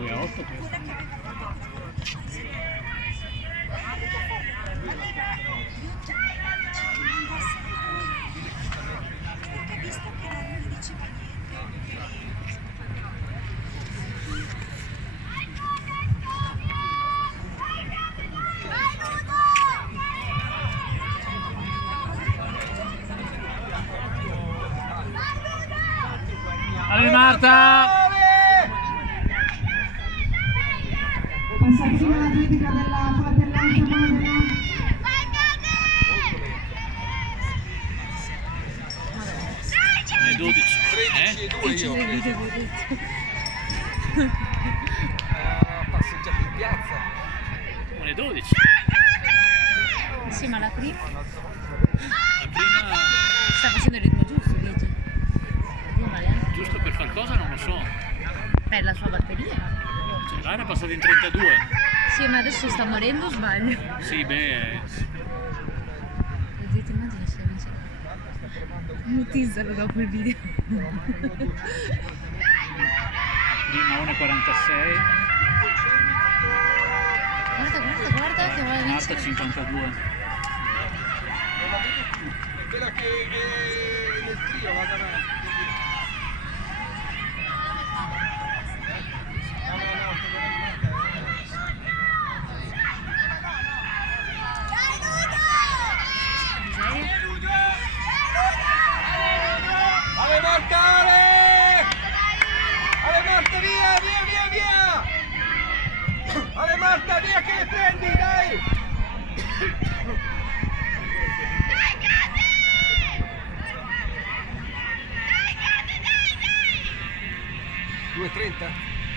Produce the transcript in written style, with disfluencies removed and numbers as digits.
2,8 questo. Allora Marta! Passatina tipica della fratellanza Modena. Le 12. 13 e 2 io. Passeggiate in piazza. Le 12. Sì, ma la prima La prima sta facendo il ritmo giusto, dici? giusto per far cosa non lo so. Per la sua batteria. Cioè, l'area è passata in 32. Sì, ma adesso sta morendo o sbaglio? Sì, beh. Vedete, immagina se vicino. Mutizzalo dopo il video. Prima 1,46. Guarda che vuole Marta vincere. 52. Quella che nel trio vada avanti.